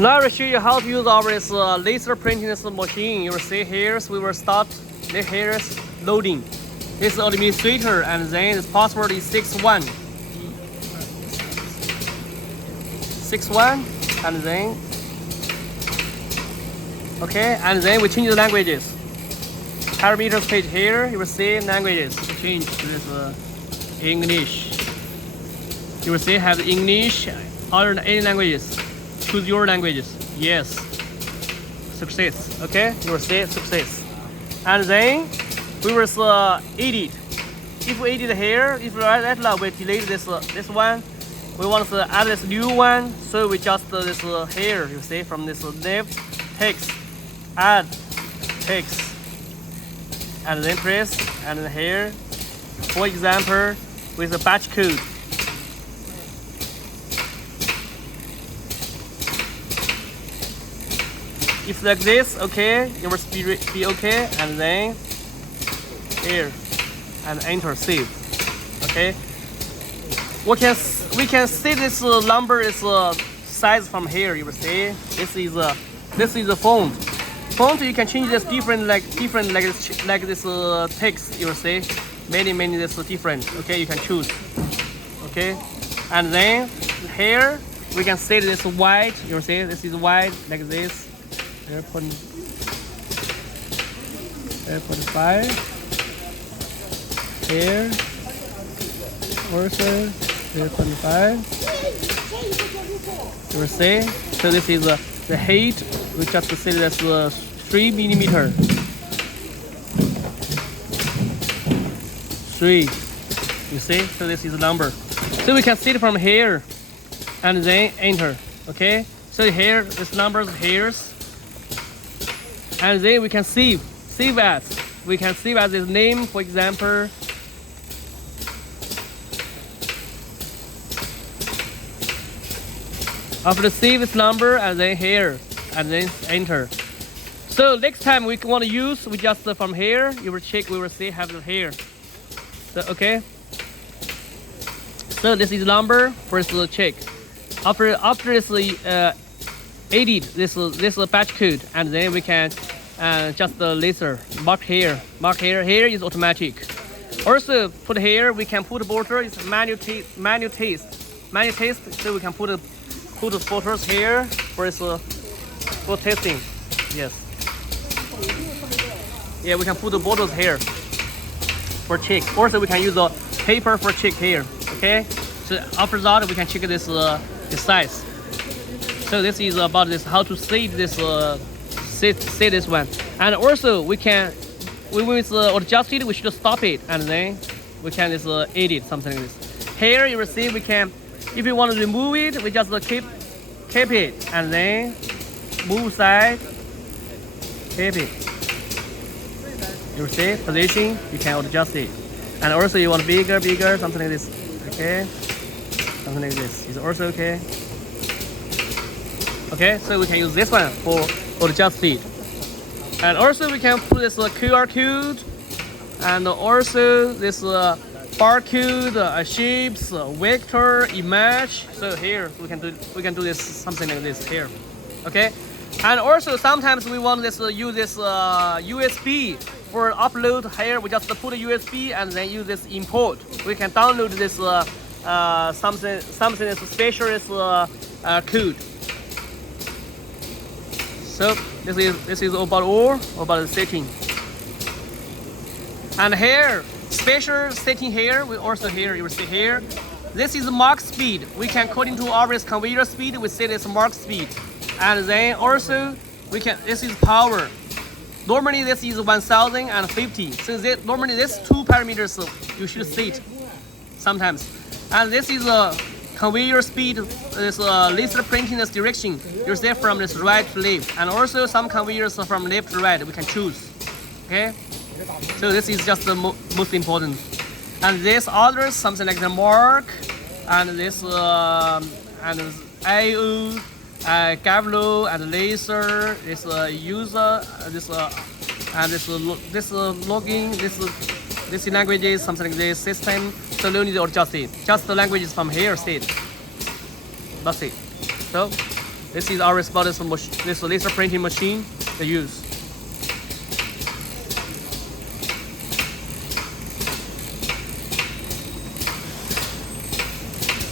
Now I will show you how to use our laser printing machine. You will see here, so we will start the here is loading. This is administrator, and then its password is 61. 61, and then okay, and then we change the languages. Parameters page here, you will see languages. Change to this English. You will see have English, other any languages. Choose your languages. Yes. Success. Okay, you will see success. And then we will edit. If we edit here, if we right now we delete this one. We want to add this new one, so we just this here. You see from this left text, add text, and then press, and then here, for example, with a batch code. If like this, okay, it will be okay, and then here, and enter save. Okay. We can see this number is size from here. You will see this is the font. Font you can change this different like this text. You will see many this different. Okay, you can choose. Okay, and then here we can see this white. You will see this is white like this. Here put 5 here also 0.5. You will see. So this is the height. We just say that's 3 millimeter. 3. You see. So this is the number. So we can see it from here, and then enter. Okay. So here this number here. And then we can save as. We can save as this name, for example. After save this number, and then here, and then enter. So next time we want to use, we just from here, you will check, we will see have it here. So okay. So this is number. First check. After this edit this batch code, and then we can just the laser mark here. Here is automatic. Also put here we can put border is manual taste. So we can put the photos here for testing. Yes. Yeah, we can put the bottles here for check. Also we can use the paper for check here. Okay. So after that we can check this the size. So this is about this how to save this say this one. And also we with adjust it, we should stop it, and then we can just edit something like this. Here you will see we can, if you want to remove it, we just keep it, and then move side, keep it. You will see position, you can adjust it. And also you want bigger, something like this. Okay, something like this is also okay. Okay, so we can use this one for adjust it. And also we can put this QR code, and also this barcode, shapes, vector, image. So here we can do this something like this here. Okay, and also sometimes we want this use this USB for upload. Here we just put a USB and then use this import. We can download this something special code. So this is about the setting. And here special setting here, we also here you will see here. This is mark speed. We can according to our conveyor speed, we set this mark speed. And then also we can, this is power. Normally this is 1050. So normally this 2 parameters you should set sometimes. And this is a conveyor speed, this laser printing this direction. You set from this right to left, and also some conveyors from left to right we can choose. Okay, so this is just the most important. And this others something like the mark, and this and AO, Gavlo, and laser, this user, this and this login, this languages, something like this system. So no need to adjust it. Just the languages from here set. That's it. So This is our response this laser printing machine they use.